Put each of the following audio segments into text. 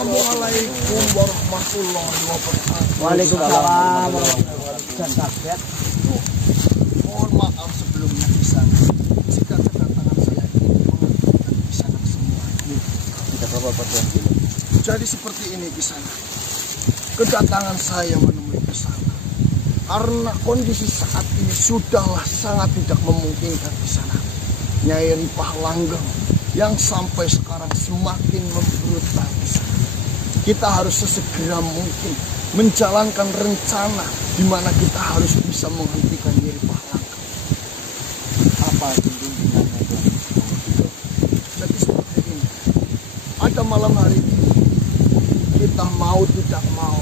Assalamualaikum warahmatullahi wabarakatuh. Waalaikumsalam warahmatullahi wabarakatuh. Mohon maaf sebelumnya Kisanak jika kedatangan saya ini mengagetkan Kisanak semua. Tidak apa-apa Tuan. Jadi seperti ini Kisanak, kedatangan saya menemui Kisanak karena kondisi saat ini sudahlah sangat tidak memungkinkan Kisanak. Nyai Ripah Langgeng yang sampai sekarang semakin memberontak Kisanak. Kita harus sesegera mungkin menjalankan rencana di mana kita harus bisa menghentikan Nyai Ripah Langgeng. Apa tuntunannya Tuan? Jadi seperti ini, pada malam hari ini kita mau tidak mau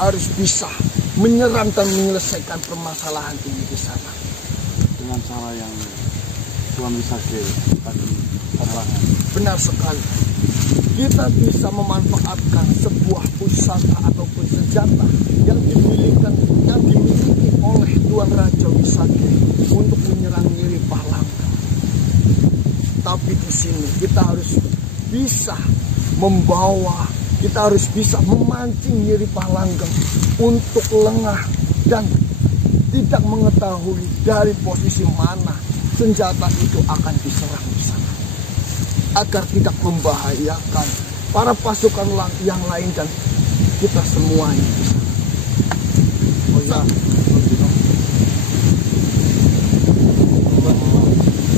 harus bisa menyerang dan menyelesaikan permasalahan ini di sana Dengan cara yang Tuan Wisage tadi terangkan. Benar sekali. Kita bisa memanfaatkan sebuah pusaka ataupun senjata yang dimiliki oleh Tuan Raja Wisage untuk menyerang Nyai Ripah Langgeng. Tapi di sini kita harus bisa membawa, kita harus bisa memancing Nyai Ripah Langgeng untuk lengah dan tidak mengetahui dari posisi mana senjata itu akan diserang di sana, agar tidak membahayakan para pasukan yang lain dan kita semuanya di sana. Oh ya,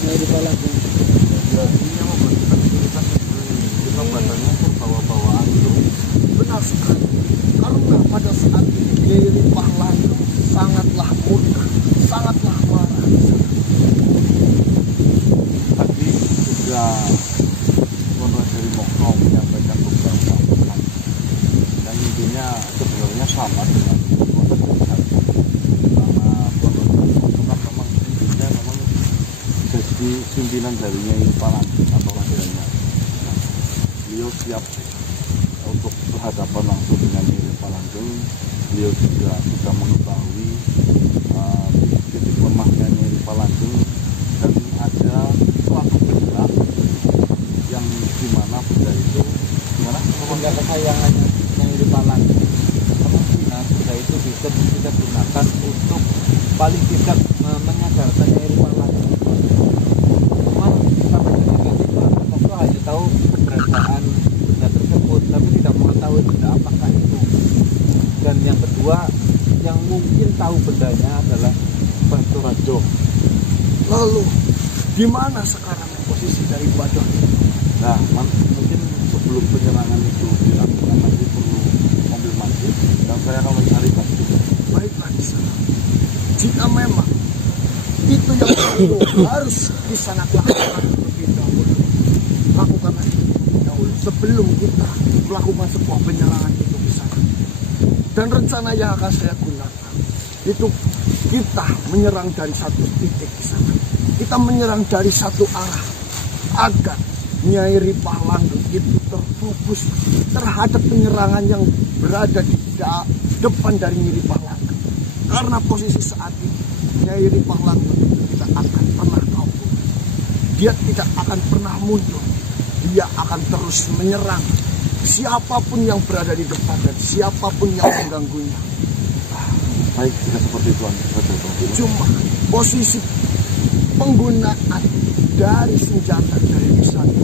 Nyai Ripah Langgeng. Ini yang membutuhkan kesulitan kita bacanya terbawa-bawaan itu. Benar sekali, karena pada saat ini Nyai Ripah Langgeng sangatlah murka, sangatlah marah. Tadi sudah Tuan Raja Rimokno menyampaikan beberapa hal yang intinya sebenarnya sama dengan Tuan Raja Wisage, karena Tuan Raja Rimokno memang intinya memang jadi pimpinan dari Nyai Ripah Langgeng atau rajanya. Beliau siap untuk berhadapan langsung dengan Nyai Ripah Langgeng. Beliau juga sudah mengetahui titik lemahnya Nyai Ripah Langgeng dan ada suatu benda yang dimana benda itu benda kesayangannya Nyai Ripah Langgeng. Kemungkinan benda itu bisa kita gunakan untuk paling tidak menyadarkan Nyai Ripah Langgeng. Cuma sampai ketika itu waktu hanya tahu keberadaan benda tersebut, tapi tidak mengetahui benda apakah itu. Dan yang kedua, yang mungkin tahu bendanya adalah Batu Rajo. Lalu di mana sekarang posisi dari Badoh? Nah, mungkin sebelum penyerangan itu dilakukan nanti perlu konfirmasi dan saya akan mencari batu. Baiklah di sana. Jika memang itu yang perlu harus di sana lakukan terlebih dahulu, lakukanlah itu terlebih dahulu sebelum kita melakukan sebuah penyerangan itu di sana. Dan rencana yang akan saya gunakan itu kita menyerang dari satu titik di sana. Kita menyerang dari satu arah agar Nyai Ripah Langgeng itu terfokus terhadap penyerangan yang berada di depan dari Nyai Ripah Langgeng. Karena posisi saat ini Nyai Ripah Langgeng itu tidak akan pernah kabur. Dia tidak akan pernah mundur. Dia akan terus menyerang siapapun yang berada di depan dan siapapun yang mengganggunya. Baik, jika seperti itu, Cuma posisi penggunaan dari senjata dari Wisage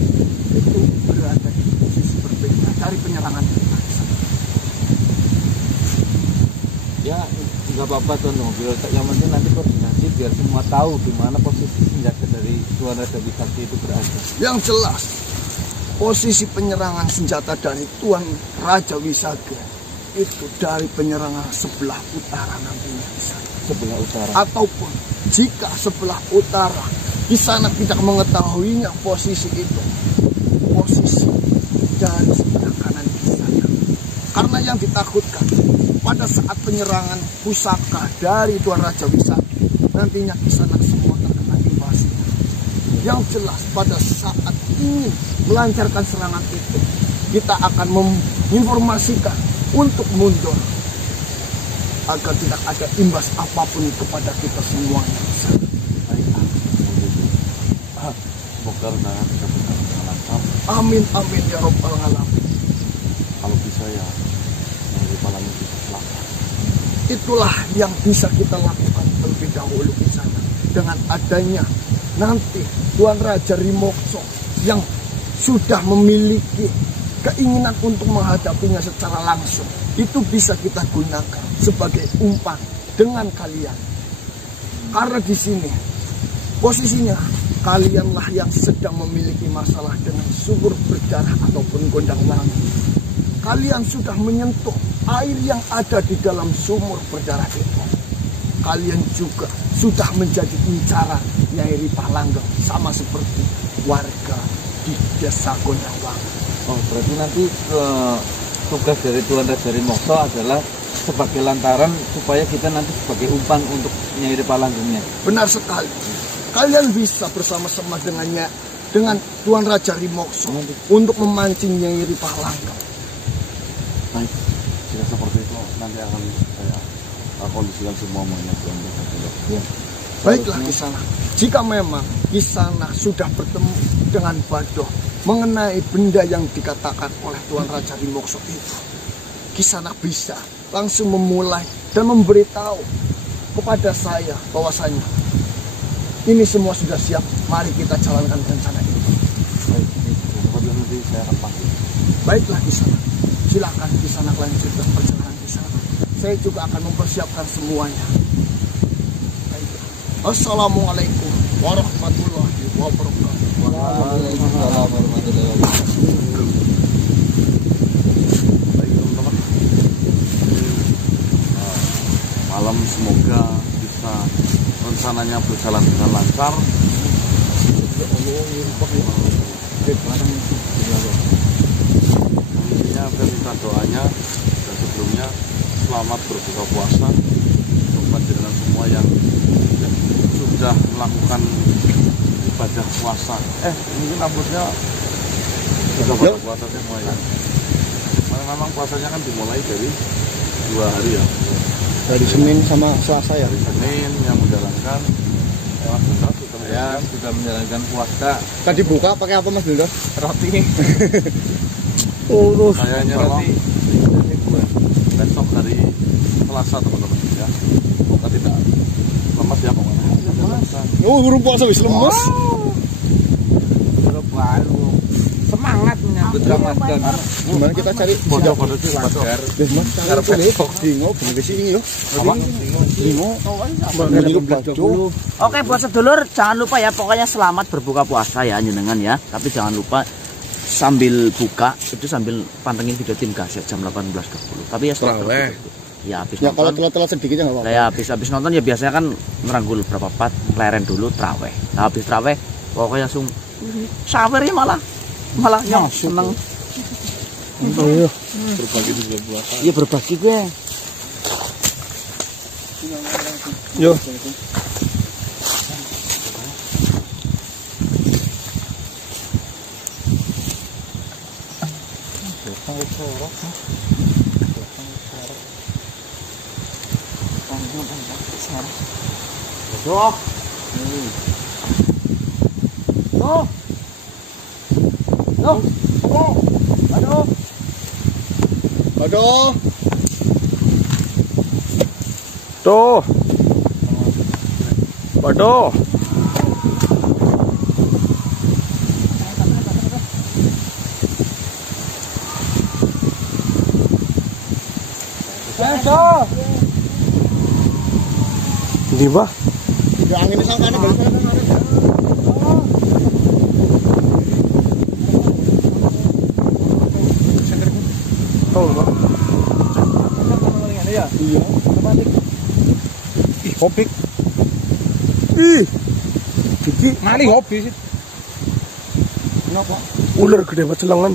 itu berada di posisi berbeda dari penyerangan kita. Ya, nggak apa-apa Tuan Mobil. Yang penting nanti koordinasi biar semua tahu di mana posisi senjata dari Tuan Raja Wisage itu berada. Yang jelas, posisi penyerangan senjata dari Tuan Raja Wisage itu dari penyerangan sebelah utara nantinya di sana. Sebelah utara. Ataupun jika sebelah utara di sana tidak mengetahuinya posisi itu, posisi dari sebelah kanan di sana. Karena yang ditakutkan pada saat penyerangan pusaka dari Tuan Raja Wisage, nantinya di sana semua terkena invasi. Yang jelas pada saat ingin melancarkan serangan itu, kita akan menginformasikan untuk mundur agar tidak ada imbas apapun kepada kita semuanya. Semoga rencana kita berjalan lancar. Amin amin ya robbal alamin. kalau bisa ya Nyai Palangga bisa selamat. Itulah yang bisa kita lakukan terlebih dahulu di sana. Dengan adanya nanti Tuan Raja Rimokso yang sudah memiliki keinginan untuk menghadapinya secara langsung, itu bisa kita gunakan sebagai umpan dengan kalian. Karena di sini posisinya kalianlah yang sedang memiliki masalah dengan sumur berdarah ataupun gondang langit. Kalian sudah menyentuh air yang ada di dalam sumur berdarah itu. Kalian juga sudah menjadi incaran Nyai Ripah Langgeng, sama seperti warga di desa Gondang Langit. Oh, berarti nanti tugas dari Tuan Raja Rimokso adalah sebagai lantaran supaya kita nanti sebagai umpan untuk Nyai Ripah Langgengnya. Benar sekali. Kalian bisa bersama-sama dengan Tuan Raja Rimokso untuk memancing Nyai Ripah Langgeng. Baik, jika seperti itu nanti akan saya kondisikan semuanya Tuan Raja Rimokso. Ya. Baiklah Kisana, jika memang Kisana sudah bertemu dengan Badoh mengenai benda yang dikatakan oleh Tuan Raja Rimokso itu, Kisana bisa langsung memulai dan memberitahu kepada saya bahwasanya ini semua sudah siap. Mari kita jalankan rencana ini. Baik, seperti nanti saya akan panggil. Baiklah Kisana, silakan Kisana lanjutkan perjalanan Kisana. Saya juga akan mempersiapkan semuanya. Baiklah. Assalamualaikum warahmatullahi wabarakatuh. Waalaikumsalam warahmatullahi wabarakatuh. Baik teman-teman, malam semoga bisa rencananya berjalan dengan lancar. Intinya saya minta doanya dan sebelumnya selamat berbuka puasa untuk panjenengan semua yang sudah melakukan ibadah puasa. Mungkin rambutnya sudah pada puasa semua ya. Memang puasanya kan dimulai dari 2 hari ya. Dari Senin sama Selasa ya. Dari Senin yang menjalankan sudah menjalankan puasa. Tadi buka pakai apa Mas Duldo? Roti. Urus. Saya roti. Besok hari Selasa teman-teman ya. Semoga tidak lemas ya pokoknya. Oh, burung puasa wis lemes. Baru semangat menyambut Ramadan. Gimana kita cari bodoh-bodoh sih lancar. Wis Mas, karep dingo bener sini yo. Dingo. Oke buat sedulur, jangan lupa ya, pokoknya selamat berbuka puasa ya jenengan ya. Tapi jangan lupa sambil buka itu sambil pantengin video tim Gaset jam 18.20. Tapi ya setelah ya habis ya, nonton, kalau telat-telat sedikit ya nggak apa-apa. ya habis nonton ya biasanya kan ngeranggul berapa part leren dulu traweh. Nah habis traweh pokoknya langsung shower ya malah nyong seneng. Iya. Berbagi juga puasa. Iya berbagi gue. Yo. Aduh. Tuh. Waduh. Di bawah. Ya angin sang kanan balik kanan. Oh, Pak. Iya. Ih, hobi. Ih. Iki mali hobi sih. Kenapa? Ular gede banget celangan.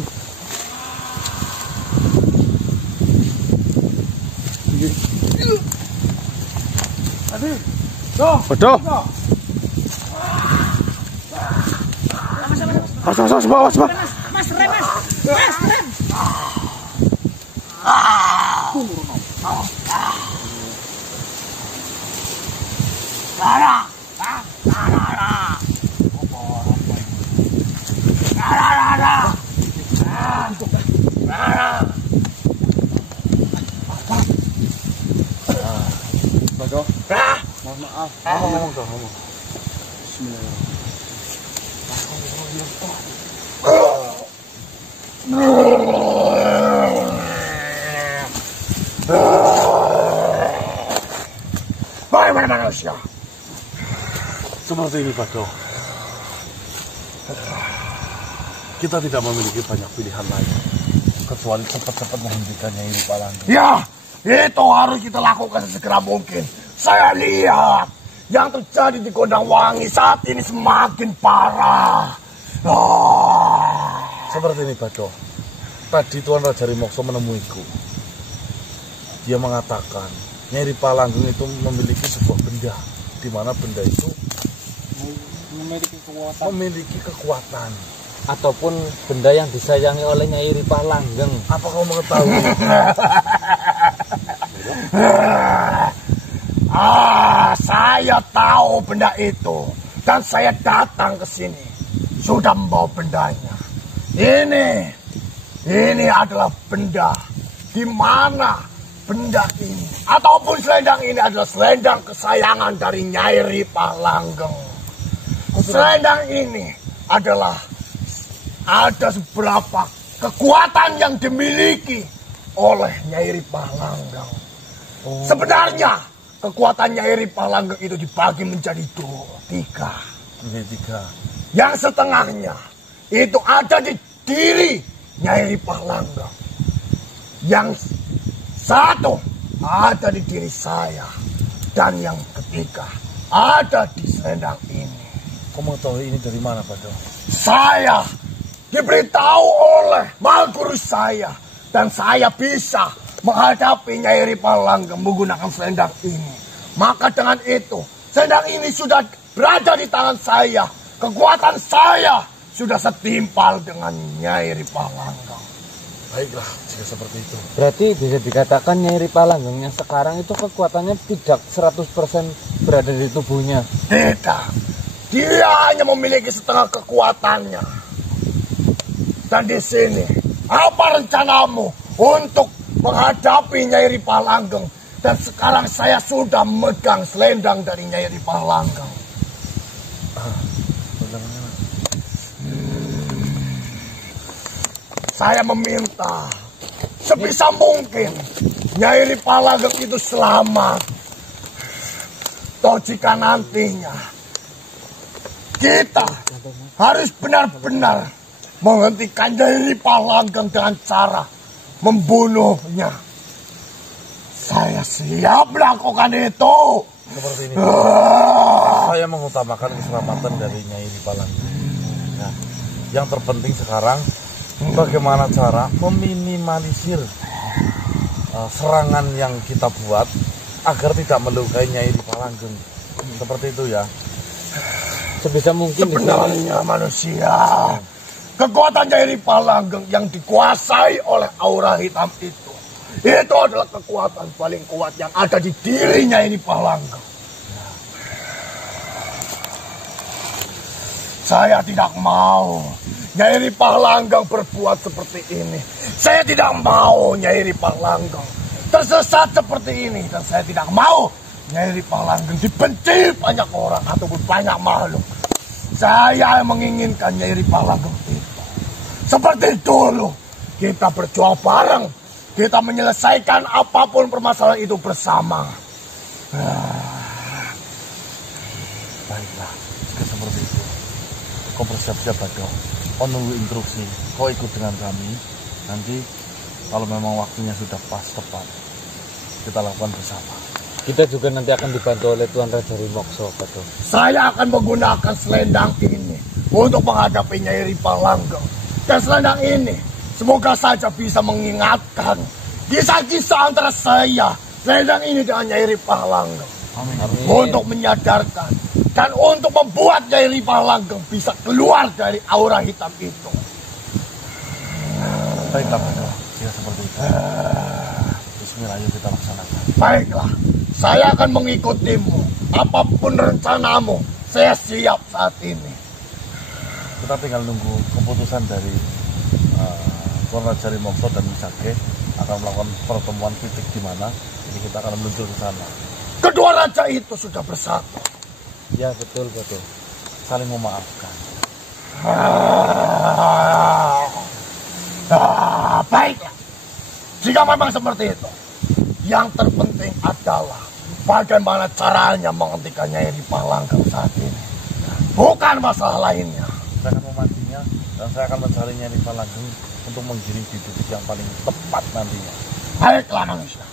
Aduh. Awas, bawa. Mas rem. Mohon maaf. Ngomong dong, ngomong. Bagaimana manusia? Seperti ini, Bado. Kita tidak memiliki banyak pilihan lain kecuali cepat-cepat menghentikan Nyai Ripalanggeng. Ya, itu harus kita lakukan sesegera mungkin. Saya lihat yang terjadi di Gondangwangi saat ini semakin parah. Seperti ini, Bado. Tadi Tuan Raja Rimokso menemuiku. Dia mengatakan Nyai Ripalanggeng itu memiliki sebuah benda, di mana benda itu memiliki kekuatan. Ataupun benda yang disayangi oleh Nyai Ripalanggeng. Apa kau mengetahui? Saya tahu benda itu dan saya datang ke sini sudah membawa bendanya. Ini adalah benda di mana benda ini ataupun selendang ini adalah selendang kesayangan dari Nyai Ripalanggeng. Selendang ini adalah ada seberapa kekuatan yang dimiliki oleh Nyai Ripalanggeng. Sebenarnya kekuatan Nyai Ripalanggeng itu dibagi menjadi tiga. Yang setengahnya itu ada di diri Nyai Ripalanggeng. Yang satu ada di diri saya. Dan yang ketiga ada di selendang ini. Kau mengetahui ini dari mana, Bado? Saya diberitahu oleh Mahaguru saya. Dan saya bisa menghadapi Nyai Ripalanggeng menggunakan selendang ini. Maka dengan itu, selendang ini sudah berada di tangan saya. Kekuatan saya sudah setimpal dengan Nyai Ripalanggeng. Baiklah, jika seperti itu. Berarti bisa dikatakan Nyai Ripalanggeng yang sekarang itu kekuatannya tidak 100% berada di tubuhnya. Tidak. Dia hanya memiliki setengah kekuatannya. Dan di sini, apa rencanamu untuk menghadapi Nyai Ripalanggeng? Dan sekarang saya sudah memegang selendang dari Nyai Ripalanggeng. Saya meminta sebisa mungkin Nyai Ripalanggeng itu selamat. Toh jika nantinya kita harus benar-benar menghentikan Nyai Ripalanggeng dengan cara membunuhnya. Saya siap melakukan itu. Seperti ini. Saya mengutamakan keselamatan dari Nyai Ripalanggeng. Nah, yang terpenting sekarang bagaimana cara meminimalisir serangan yang kita buat agar tidak melukai Nyai Ripalanggeng. Seperti itu ya. Sebisa mungkin sebenarnya manusia, kekuatan Nyai Ripalanggeng yang dikuasai oleh aura hitam itu adalah kekuatan paling kuat yang ada di diri Nyai Ripalanggeng. Saya tidak mau Nyai Ripalanggeng berbuat seperti ini. Saya tidak mau Nyai Ripalanggeng tersesat seperti ini. Dan saya tidak mau Nyai Ripalanggeng dibenci banyak orang ataupun banyak makhluk. Saya menginginkan Nyai Ripalanggeng itu seperti dulu. Kita berjuang bareng. Kita menyelesaikan apapun permasalahan itu bersama. Baiklah, jika seperti itu, kau bersiap-siap, Bado. Kau nunggu instruksi. Kau ikut dengan kami. Nanti kalau memang waktunya sudah pas tepat, kita lakukan bersama. Kita juga nanti akan dibantu oleh Tuan Raja Rimokso, Bado. Saya akan menggunakan selendang ini untuk menghadapi Nyai Ripalanggeng. Dan selendang ini semoga saja bisa mengingatkan kisah-kisah antara saya, selendang ini dengan Nyai Ripalanggeng. Amin. Untuk menyadarkan dan untuk membuat Nyai Ripalanggeng bisa keluar dari aura hitam itu. Baiklah, Bado. Jika seperti itu, bismillah, ayo kita laksanakan. Baiklah, saya akan mengikutimu. Apapun rencanamu, saya siap saat ini. Kita tinggal nunggu keputusan dari Tuan Raja Rimokso dan Misake akan melakukan pertemuan titik di mana. Jadi kita akan meluncur ke sana. kedua raja itu sudah bersatu. Ya betul. Saling memaafkan. Baiklah. Jika memang seperti itu, yang terpenting adalah bagaimana caranya menghentikan Nyai Ripalanggang saat ini. Bukan masalah lainnya. Saya akan memandinya dan saya akan mencari Nyai Ripalanggang untuk menggiring di titik yang paling tepat nantinya. Baiklah manusia,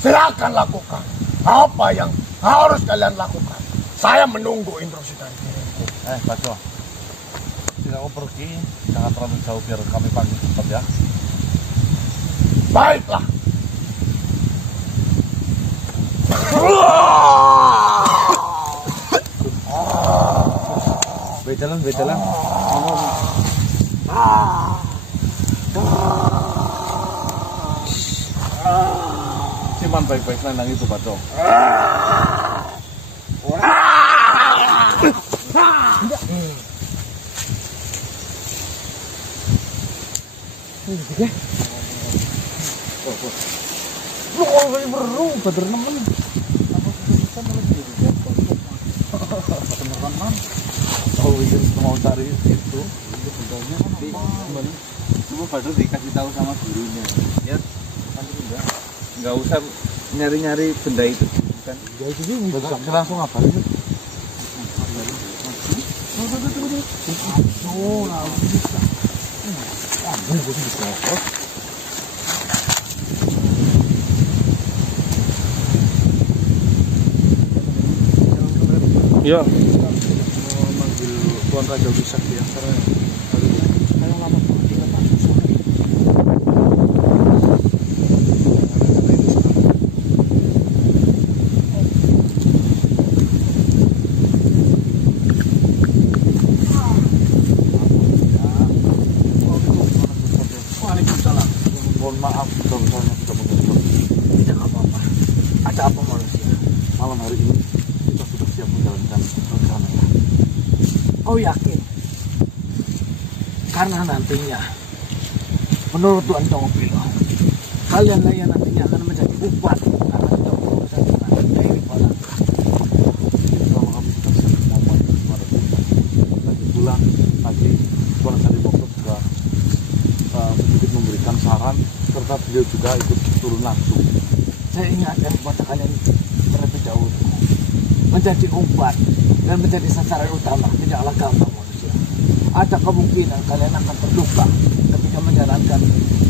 silakan lakukan apa yang harus kalian lakukan. Saya menunggu instruksi dari diriku. Baco, jika kau pergi jangan terlalu jauh biar kami panggil cepat ya. Baiklah. Bejalan. Simpan baik-baik selendang itu, Baco. Oh, itu mau cari itu sebenarnya cuma Badru dikasih tahu sama gurunya ya nggak usah nyari-nyari benda itu kan ya itu bisa langsung ngabarin ya manggil Tuan Raja Wisak ya karena saya lama kita tak susah. Waalaikumsalam. Mohon maaf besar-besarnya sudah mengganggu. Tidak apa-apa. Ada apa manusia? Malam hari ini kita sudah siap menjalankan rencana. Oh yakin? Karena nantinya, menurut Tuan Congopilo, kalian yang nantinya akan menjadi upat karena sudah berurusan dengan Nyai Ripalanggang. Kalau kami sudah siap membuat suara kita, lagi pulang tadi Tuan Harimokto juga sedikit memberikan saran serta beliau juga ikut turun langsung. Saya ingatkan kepada kalian terlebih dahulu, menjadi upat dan menjadi sasaran utama tidaklah gampang manusia. Ada kemungkinan kalian akan terluka ketika menjalankan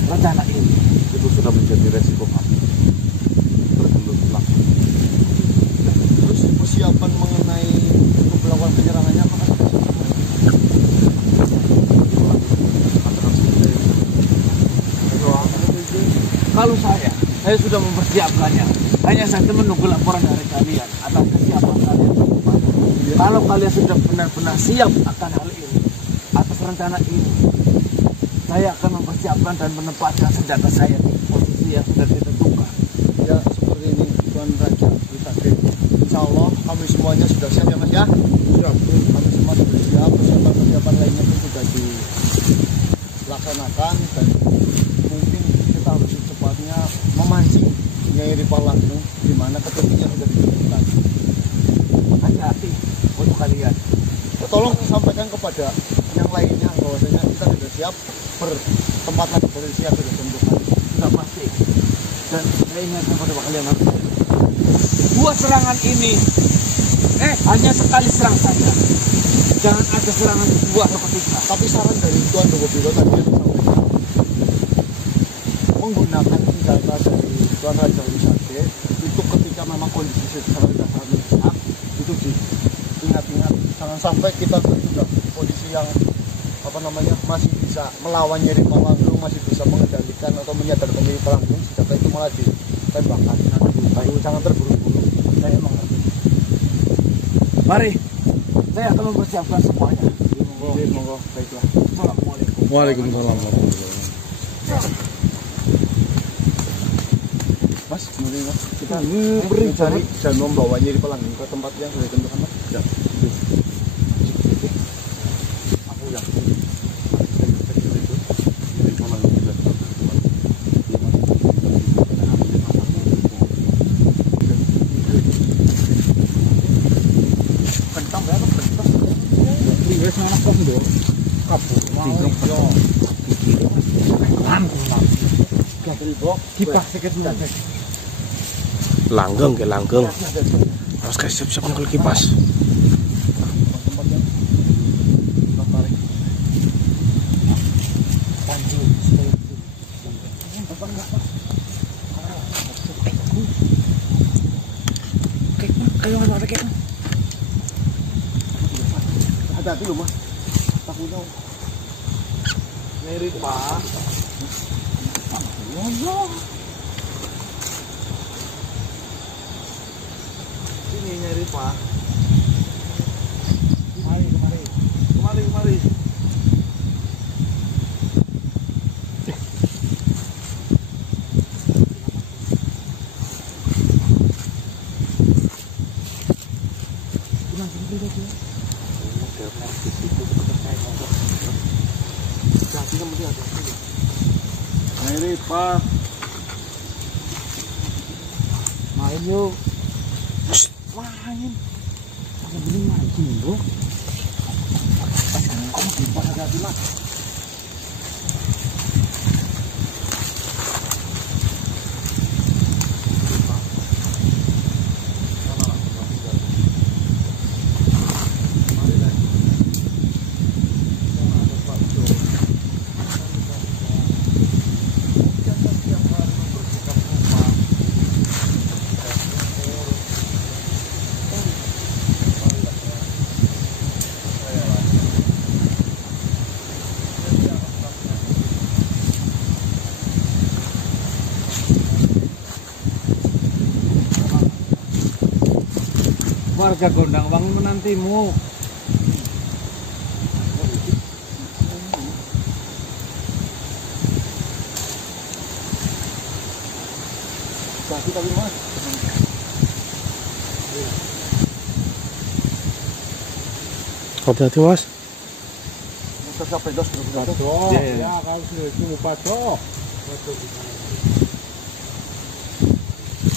rencana ini. Itu sudah menjadi resiko kami. Bergelut langsung. Terus persiapan mengenai untuk melakukan penyerangannya apakah sudah kalau saya sudah mempersiapkannya. Hanya saja menunggu laporan dari kalian atas kesiapan kalian. Kalau kalian sudah benar-benar siap akan hal ini, atas rencana ini, saya akan mempersiapkan dan menempatkan senjata saya di posisi yang sudah ditentukan. Ya, seperti ini Tuan Raja kita. Insya Allah kami semuanya sudah siap ya Mas ya. Siap. Kami semua sudah siap. Persiapan lainnya pun sudah dilaksanakan dan mungkin kita harus secepatnya memancing Nyai Ripalanggang di mana ketemunya sudah ditentukan. Hati-hati untuk kalian. Tolong sampaikan kepada yang lainnya bahwasanya kita sudah siap bertempatlah di posisi yang sudah ditentukan. Sudah pasti. Dan saya ingatkan kepada kalian buat serangan ini hanya sekali serang saja. Jangan ada serangan kedua atau ketiga. Tapi saran dari Tuan Congopilo tadi yang disampaikan menggunakan senjata dari Tuan Raja Wisake itu ketika memang kondisi secara dasar mendesak itu diingat-ingat jangan sampai kita sudah posisi yang masih bisa melawan Nyai Ripalanggang, masih bisa mengendalikan atau menyadarkan Nyai Ripalanggang, senjata itu malah ditembakkan. Jangan terburu-buru. Saya mengerti. Mari, saya akan mempersiapkan semuanya. Monggo, baiklah. Assalamualaikum. Waalaikumsalam warahmatullahi wabarakatuh. Mas, kemudian Mas, kita beri cari dan membawa Nyai Ripalanggang ke tempat yang sudah ditentukan Mas. Ya. Aku yakin Kipas sedikit Langgeng ke langgeng. Harus guys siap-siap nyekel kipas. Hati-hati loh mas, takutnya Mirip Pak. Ini nyari Pak. Kemari. Mirip Pak. main yuk. Main. Aku beli mancing bro. Kamu kipas hati-hati mas. Warga Gondang Wangun menantimu. Sakit tapi mas. Hati-hati mas. Motor sampai dos bro. Ya, kau sudah lupa toh.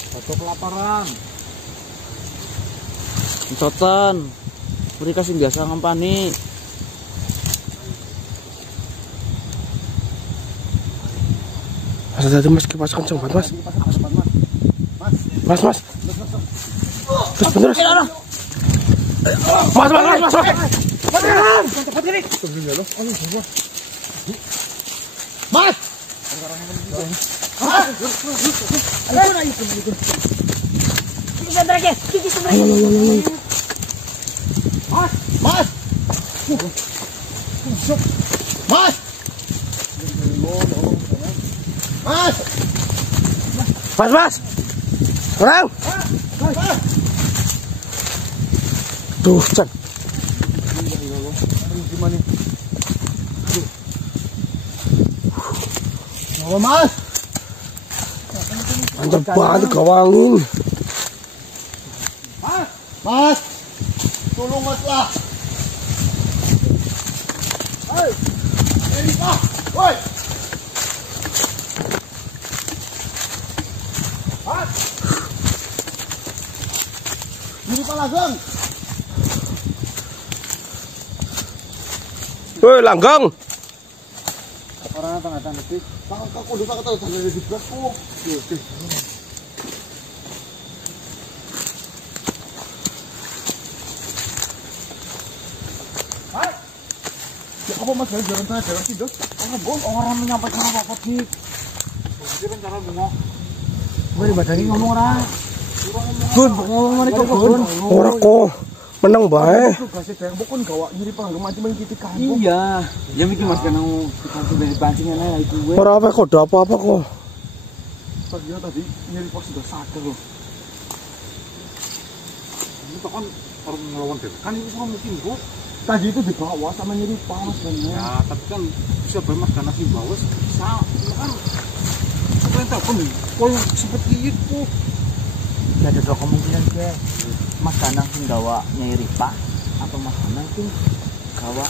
Foto kelaparan. Sotan. Mereka sing biasa ngempani. Mas hati-hati mas, kipas kenceng banget mas. Mas. Terus bener. Mas. Mas. Mas. Mas. Orang. Tuh, cek. Oh, mas. Mantap banget gawangin. Mas. Tolong mas lah. Hei. Ini pak. Woi. Mas. Ini pak langsung. Woi, langgeng. Orang tengah-tengah nanti. Kau kudu tak tahu tanggal di belas. Oh. Apa mas dari jalan tengah jalan sih dos? Orang menyampaikan apa sih? Ini rencana bunga. Gue di badani ngomong orang. Gun, ngomong mana kok Gun? Orang kok menang bae. Tugasnya bayang pokoknya gawa nyiri panggung macam kita kampung. Iya, ya mikir mas kan mau dari pancingan lah itu gue. Orang apa kok ada apa-apa kok. Tadi nyiri pas sudah sadar loh. Ini kan orang ngelawan deh. Kan itu semua mungkin bu. Tadi itu dibawa sama nyiri pas bener. Ya, tapi kan bisa bermas karena di bawah bisa. Kan pemerintah pun kalau seperti itu. Ya ada dua kemungkinan ke. Mas Danang sing gawa Nyai Ripa atau Mas Danang sing gawa.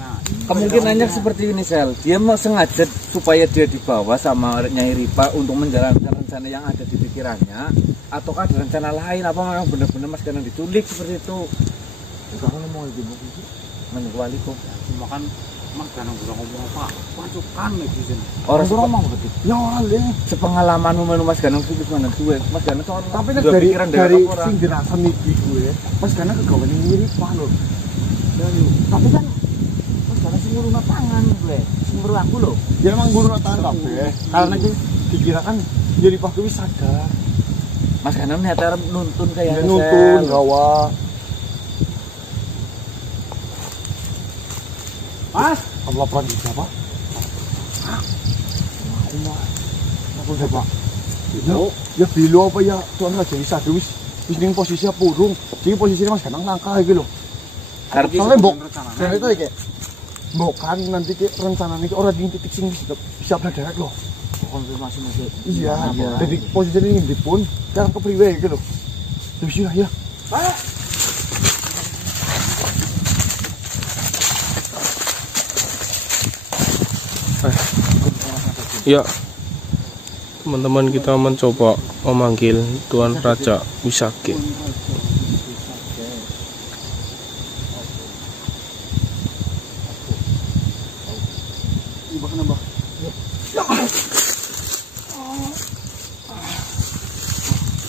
Nah, Kemungkinannya seperti ini Sel, dia mau sengaja supaya dia dibawa sama Nyai Ripa untuk menjalankan rencana yang ada di pikirannya, ataukah ada rencana lain? Apa memang benar-benar Mas Danang diculik seperti itu? kamu mau ibu sih? Menurut waliku. Cuma kan Mas Danang udah ngomong apa? Pasukan lagi sini. Orang ngomong berarti. Ya le. sepengalamanmu menu Mas Danang itu mana duwe. Mas Danang tuh Tapi udah dari pikiran sing dirasa niki gue, Mas Gana kegawe mirip Pak lho. Tapi kan Mas Gana sing ngurung tangan gue. Sing ngurung aku lho. Ya emang guru tangan kabeh. Karena iki dikirakan jadi Pak kuwi sadar. Mas Danang niat arep nuntun Ya kayak nuntun gawa. Mas, Kamu laporan di siapa? Aku udah Pak. Ya bilo apa ya tuan aja bisa wis ning posisi purung. Iki posisinya Mas Ganang langkah iki lho. Soalnya mbok saya itu kayak mbok kan nanti ki rencana iki ora di titik sing bisa bergerak lho. Konfirmasi masih. Iya. Jadi posisinya ini pun sekarang kepriwe iki lho. Wis ya. Ya, teman-teman kita mencoba memanggil Tuan Raja Wisake.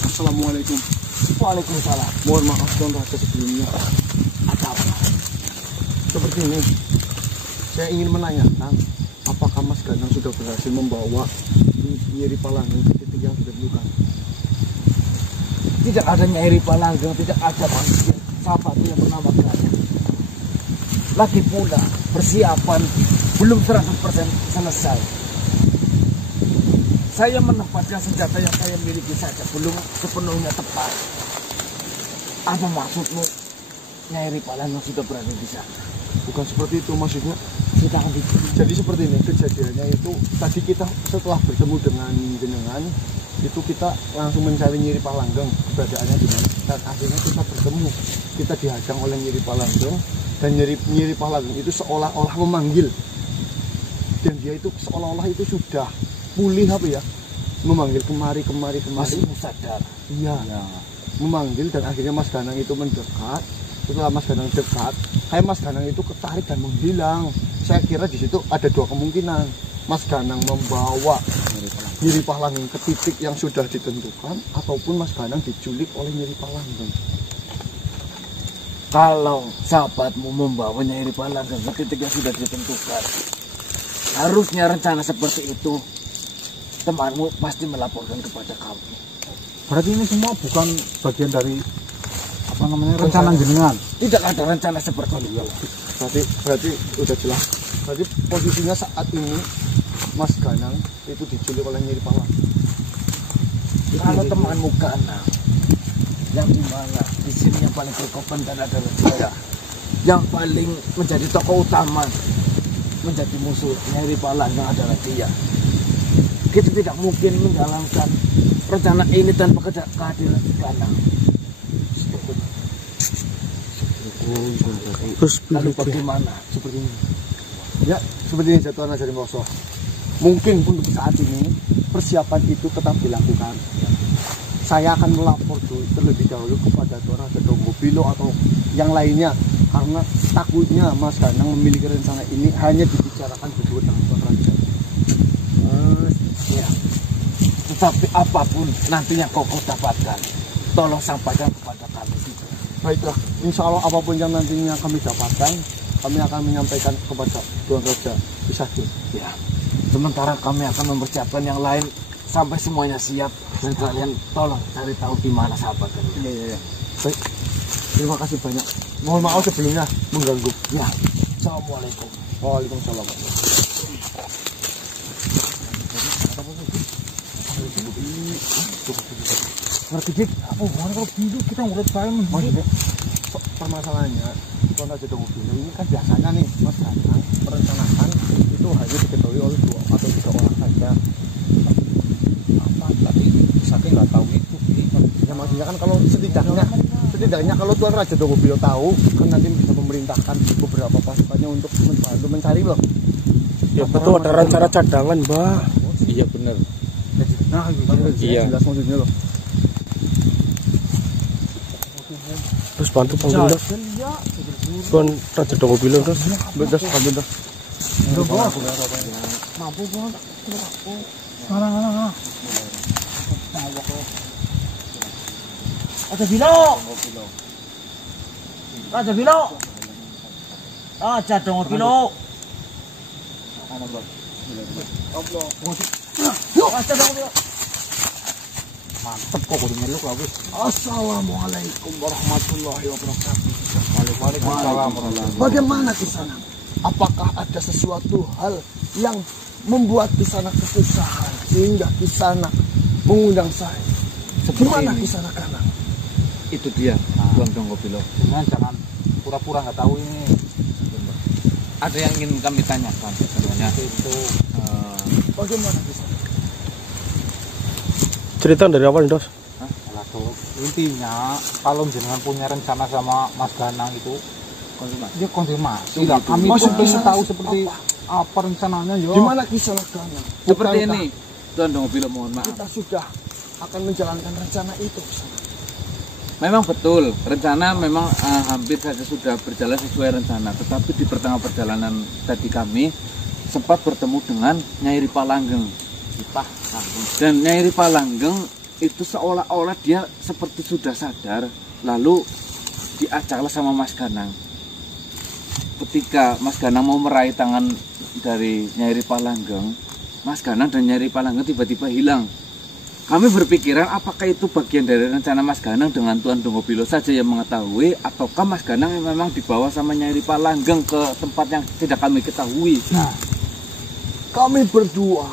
Assalamualaikum. Waalaikumsalam. Mohon maaf Tuan Raja sebelumnya. Ada apa? Seperti ini. Saya ingin menanyakan apakah Mas Ganang sudah berhasil membawa Nyai Palanggang ke titik yang sudah ditentukan? Tidak ada Nyai Palanggang, tidak ada manusia sahabat yang bernama Ganang. Lagi pula persiapan belum 100% selesai. Saya menempatkan senjata yang saya miliki saja belum sepenuhnya tepat. Apa maksudmu? Nyai Palanggang sudah berada di sana. Bukan seperti itu maksudnya. Kita akan Jadi seperti ini kejadiannya itu tadi kita setelah bertemu dengan jenengan itu kita langsung mencari Nyai Palanggang keberadaannya di mana. Dan akhirnya kita bertemu, kita dihadang oleh Nyai Palanggang dan Nyai Palanggang itu seolah-olah memanggil dan dia itu seolah-olah itu sudah pulih apa ya, memanggil kemari. masih sadar. Iya. Memanggil dan akhirnya Mas Ganang itu mendekat. Setelah Mas Ganang dekat, kayak Mas Ganang itu ketarik dan menghilang. Saya kira di situ ada dua kemungkinan. Mas Ganang membawa Nyai Palanggang ke titik yang sudah ditentukan, ataupun Mas Ganang diculik oleh Nyai Palanggang. Kalau sahabatmu membawa Nyai Palanggang ke titik yang sudah ditentukan, harusnya rencana seperti itu temanmu pasti melaporkan kepada kamu. berarti ini semua bukan bagian dari apa namanya rencana jenengan. Tidak ada rencana seperti itu. Berarti udah jelas. Berarti posisinya saat ini Mas Ganang itu diculik oleh Nyai Palanggang. Kalau temanmu Ganang, yang dimana di sini yang paling berkompeten adalah dia, yang paling menjadi tokoh utama, menjadi musuh Nyai Palanggang adalah dia. Kita tidak mungkin menjalankan rencana ini tanpa kehadiran Ganang. Terus Lalu bagaimana? Seperti ini. Ya, seperti ini Tuan Raja Dimokso. Mungkin untuk saat ini persiapan itu tetap dilakukan. Saya akan melapor dulu terlebih dahulu kepada Tuan Raja Donggobilo atau yang lainnya, karena takutnya Mas Ganang memiliki rencana ini hanya dibicarakan berdua dengan Tuan Raja. Ya. Tetapi apapun nantinya kau dapatkan, tolong sampaikan kepada kami juga. Baiklah, insya Allah apapun yang nantinya kami dapatkan, kami akan menyampaikan kepada Tuan Raja Wisake. Ya. Sementara kami akan mempersiapkan yang lain sampai semuanya siap, dan kalian tolong cari tahu di mana sahabat kalian. Iya. Baik, terima kasih banyak. Mohon maaf sebelumnya mengganggu. Ya. Assalamualaikum. Waalaikumsalam. Ngerti dik, apa hubungannya kalau gitu kita ngurut saya Maksudnya, permasalahannya Tuan Raja Donggobilo ini kan biasanya nih Mas Ganang merencanakan itu hanya diketahui oleh 2 atau 3 orang saja. apa tapi Wisake nggak tahu itu. Ya maksudnya kan kalau setidaknya kalau Tuan Raja Donggobilo tahu kan nanti bisa memerintahkan beberapa pasukannya untuk membantu mencari loh. ya betul ada rencana cadangan, Mbak. Iya benar. Nah, Iya. jelas maksudnya loh. Terus bantu panggil Tuan Raja Donggobilo terus. Bedas. Mampu bos. Ada bilo. Ada bilo. Aja dong bilo. Yuk, aja dong bilo. Mantep kok udah ngeluk lagi. Assalamualaikum warahmatullahi wabarakatuh. Waalaikumsalam. Bagaimana di sana? Apakah ada sesuatu hal yang membuat di sana kesusahan sehingga di sana mengundang saya? Gimana di sana karena? Itu dia, Tuan Donggopilo. Jangan pura-pura nggak tahu ini. Ada yang ingin kami tanyakan sebenarnya. Itu Bagaimana di sana? Cerita dari awal, Dos. intinya kalau jenengan punya rencana sama Mas Ganang itu Konfirmasi. dia konfirmasi lah. Kami Maksud pun ingin kisah tahu seperti apa rencananya yo. Gimana kisah karena? Seperti ini, Tuan Donggopilo, mohon maaf. Kita sudah akan menjalankan rencana itu. Memang betul, rencana memang hampir saja sudah berjalan sesuai rencana. Tetapi di pertengahan perjalanan tadi kami sempat bertemu dengan Nyai Ripa Langgeng. Dan Nyai Ripa Langgeng itu seolah-olah dia seperti sudah sadar, lalu diajaklah sama Mas Ganang. Ketika Mas Ganang mau meraih tangan dari Nyai Ripa Langgeng, Mas Ganang dan Nyai Ripa Langgeng tiba-tiba hilang. Kami berpikiran apakah itu bagian dari rencana Mas Ganang dengan Tuan Donggopilo saja yang mengetahui, ataukah Mas Ganang yang memang dibawa sama Nyai Ripa Langgeng ke tempat yang tidak kami ketahui. Nah, kami berdua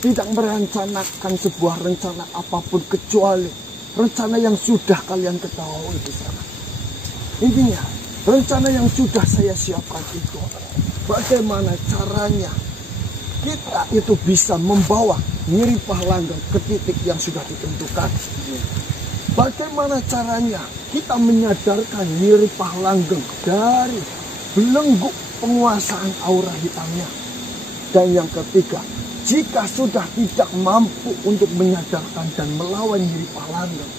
tidak merencanakan sebuah rencana apapun kecuali rencana yang sudah kalian ketahui di sana. Intinya, rencana yang sudah saya siapkan itu bagaimana caranya kita itu bisa membawa Nyai Ripa Langgeng ke titik yang sudah ditentukan. Bagaimana caranya kita menyadarkan Nyai Ripa Langgeng dari belenggu penguasaan aura hitamnya. Dan yang ketiga, jika sudah tidak mampu untuk menyadarkan dan melawan Nyai Ripa Langgeng,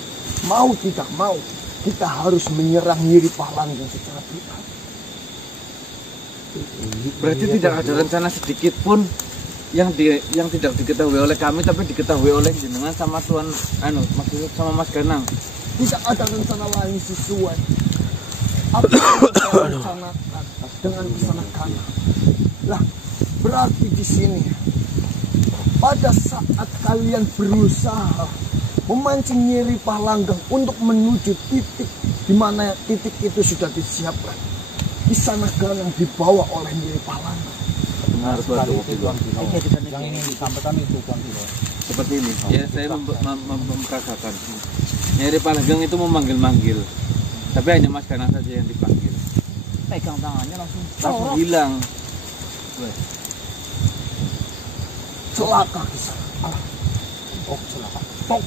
mau tidak mau kita harus menyerang Nyai Ripa Langgeng secara brutal. Berarti tidak ada rencana sedikit pun yang tidak diketahui oleh kami, tapi diketahui oleh jenengan sama Tuan maksudnya sama Mas Ganang. Tidak ada rencana lain sesuai apa yang saya rencanakan dengan kesana kanan. Lah, berarti di sini pada saat kalian berusaha memancing Nyai Ripa Langgeng untuk menuju titik di mana titik itu sudah disiapkan, di sana Ganang dibawa oleh Nyai Ripa Langgeng. Benar, Tuan Donggopilo. Yang ingin disampaikan itu Tuan Pilo. Seperti ini, ya saya memperagakan. Nyai Ripa Langgeng itu memanggil-manggil, tapi hanya Mas Ganang saja yang dipanggil. Pegang tangannya langsung Hilang. celaka di sana. Oh, celaka. Tok,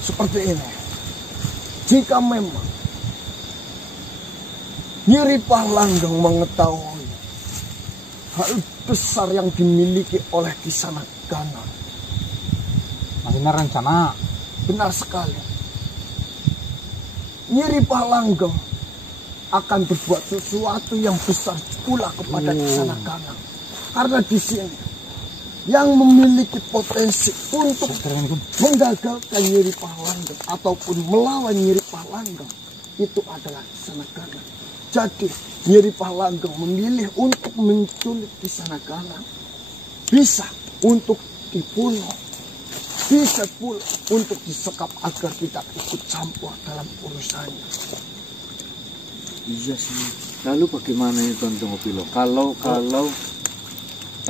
seperti ini. Jika memang Nyai Ripa Langgeng mengetahui hal besar yang dimiliki oleh Kisana Ganang, Maksudnya rencana benar sekali, Nyai Ripa Langgeng akan berbuat sesuatu yang besar pula kepada Kisana Ganang. Karena di sini yang memiliki potensi untuk menggagalkan Nyai Ripa Langgeng ataupun melawan Nyai Ripa Langgeng itu adalah Kisana Ganang. Jadi Nyai Ripa Langgeng memilih untuk menculik Kisana Ganang, bisa untuk dibunuh, bisa pula untuk disekap agar tidak ikut campur dalam urusannya. Iya sih. Lalu bagaimana ini Tuan Donggopilo? Kalau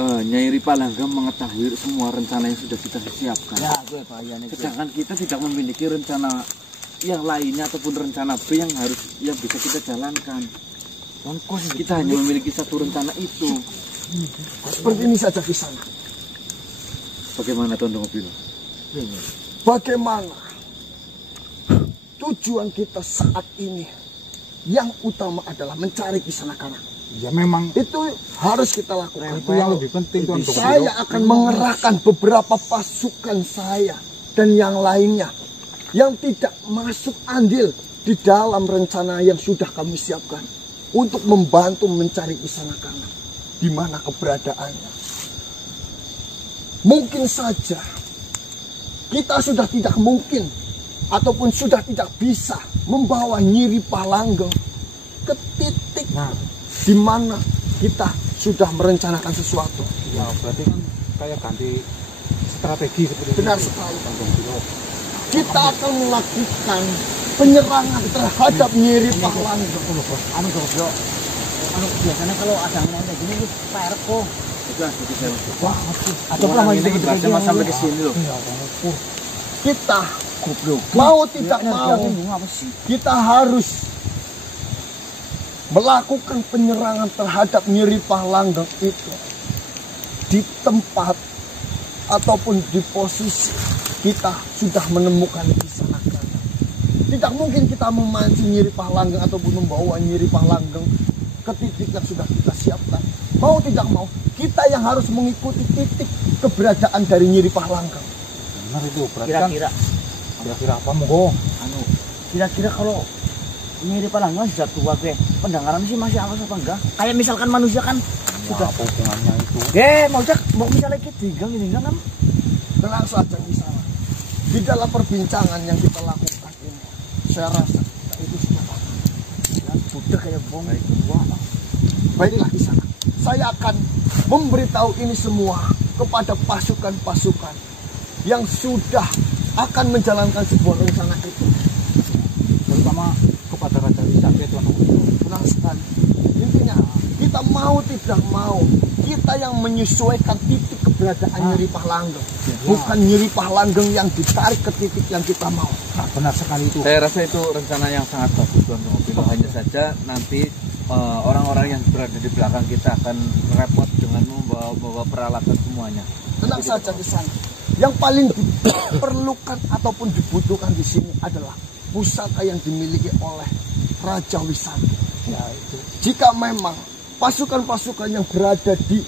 Nyai Ripa Langgeng mengetahui semua rencana yang sudah kita siapkan, Ya, gue bahayanya. sedangkan kita tidak memiliki rencana yang lainnya ataupun rencana B yang bisa kita jalankan. Kita hanya memiliki satu rencana itu. Seperti ini saja Kisana. Bagaimana Tuan Donggopilo? Bagaimana tujuan kita saat ini yang utama adalah mencari Kisana Ganang. ya memang Itu harus kita lakukan. itu yang lebih penting Tuan Donggopilo. Saya akan mengerahkan beberapa pasukan saya dan yang lainnya yang tidak masuk andil di dalam rencana yang sudah kami siapkan untuk membantu mencari Kisana Ganang. di mana keberadaannya. Mungkin saja kita sudah tidak mungkin ataupun sudah tidak bisa membawa Nyiri Palanggeng ke titik di mana kita sudah merencanakan sesuatu. Ya berarti kan kayak ganti strategi seperti Benar itu. sekali. Kita akan melakukan penyerangan terhadap Nyiri Palanggeng. Anu Goblok. Anu biasanya kalau ada yang kayak gini wis perko. Itu asli saya. Wah, Atau Orang ini ibaratnya sampai ke sini loh. kita goblok. mau tidak mau, Apa sih? kita harus melakukan penyerangan terhadap Nyiri Palanggeng itu di tempat ataupun di posisi kita sudah menemukan di sana. Tidak mungkin kita memancing Nyiri Palanggeng ataupun membawa Nyiri Palanggeng ke titik yang sudah kita siapkan. Mau tidak mau, kita yang harus mengikuti titik keberadaan dari Nyiri Palanggeng. Benar itu, berarti kan kira-kira apa monggo? Anu, kira-kira kalau Nyiri Palanggeng sudah tua gue, pendengaran sih masih awas apa enggak? Kayak misalkan manusia kan sudah Apa hubungannya itu? mau misalnya kita tinggal kan Tenang saja di sana. Di dalam perbincangan yang kita lakukan ini, saya rasa kita itu sudah paham. ya budak kayak bong itu wah. Baiklah di sana. Saya akan memberitahu ini semua kepada pasukan-pasukan yang sudah akan menjalankan sebuah rencana itu. Terutama kepada Raja Wisata itu anak. Benar sekali. Intinya kita mau tidak mau, kita yang menyesuaikan titik keberadaan Nyiri Palanggeng, bukan Nyiri Palanggeng yang ditarik ke titik yang kita mau. Nah, benar sekali itu. Saya rasa itu rencana yang sangat bagus Tuan Tongopilo. Hanya saja nanti orang-orang yang berada di belakang kita akan repot dengan membawa peralatan semuanya. Tenang saja di sana. Yang paling diperlukan ataupun dibutuhkan di sini adalah pusaka yang dimiliki oleh Raja Wisata. Ya itu. Jika memang pasukan-pasukan yang berada di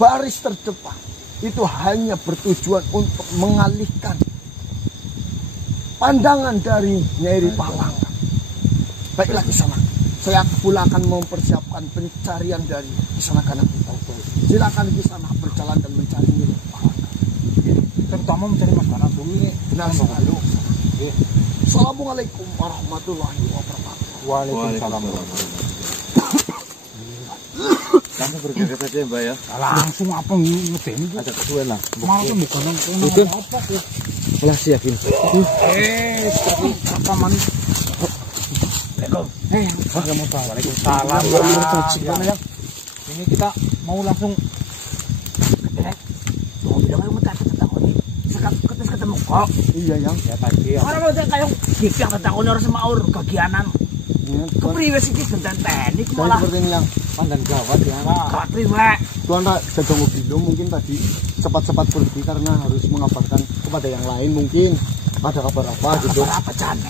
baris terdepan itu hanya bertujuan untuk mengalihkan pandangan dari Nyiri Palanggeng. Baiklah di sana. Saya pula akan mempersiapkan pencarian dari Kisana kanan kita. Silakan di sana berjalan dan mencari Nyiri Palanggeng. Terutama mencari makanan dulu ini. Benar sekali. Oke. Assalamualaikum warahmatullahi wabarakatuh. Waalaikumsalam. Langsung bergerak saja Mbak ya. Langsung apa ngeden itu? Ada kesuwen lah. Marah bukan Itu. apa kok. Lah siapin. Tapi apa manis? Waalaikumsalam. Ya. Ini kita mau langsung Mau bilang kamu tak takut nih. Sekarang ketemu kok. Iya yang. ya tadi ya. Orang mau kayak gipang takut orang semaur kegianan. Kepriwe sih genten teknik Dan malah seperti ini yang Pandan gawat ya. kepriwe. Tuan Raja Mobilum mungkin tadi cepat-cepat pergi karena harus mengabarkan kepada yang lain mungkin ada kabar apa gitu. Apa jane?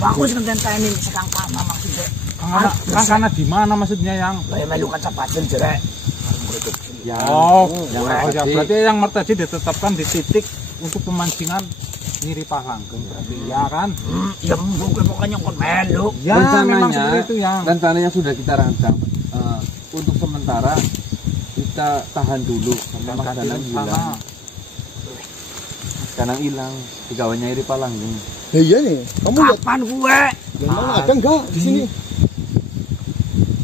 Aku sing genten teknik sekang kana maksudnya. Kang Kana di mana maksudnya yang? Lah melukan cepatin jerek. Ya. Ya, berarti yang Mertaji ditetapkan di titik untuk pemancingan Nyiri Palanggeng berarti ya kan? Ya mbuke pokoknya kon melu. Ya, memang seperti rencananya itu yang. rencananya sudah kita rancang. Untuk sementara kita tahan dulu sampai Mas Danang hilang. Danang hilang di kawan Nyiri Palanggeng. Iya nih, kamu lihat Kapan gue? memang ada enggak di sini?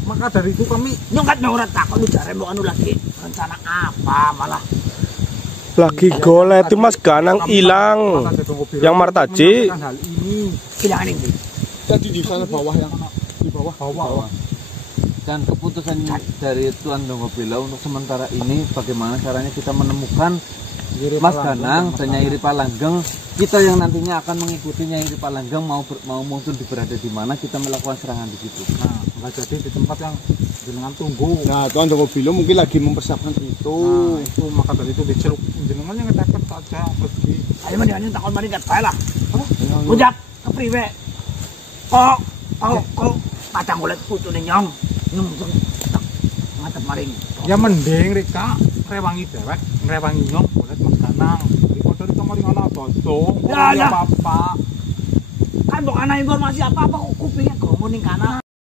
Maka dari itu kami Nyongkat nyurat takut lu jare mau anu lagi. Rencana apa malah Lagi golek itu Mas Ganang hilang. Yang Martaji. hal ini kehilangan ini. Tadi di sana bawah yang di bawah. Dan keputusan dari Tuan Tongopilo untuk sementara ini bagaimana caranya kita menemukan Mas Danang dan Nyiri Palanggeng. Kita yang nantinya akan mengikuti Nyiri Palanggeng mau muncul berada di mana, kita melakukan serangan di situ. nah nggak jadi di tempat yang jenengan tunggu. Nah, Tuan Mobilum mungkin lagi mempersiapkan itu. Nah, itu maka dari itu diceluk jenengan yang ngeteket saja pergi. Ayo mendingan takon mari kat bae lah. Ujak kepriwe? Kok padang golek putune nyong. Nyung ngatep maring. Ya mending Rika rewangi dewek, ngrewangi nyong boleh Mas Ganang. Daripada Rika mari ngono dodong. Ya, ya. Apa-apa. Kan mbok ana informasi apa-apa kok kupingnya gongo ning kana.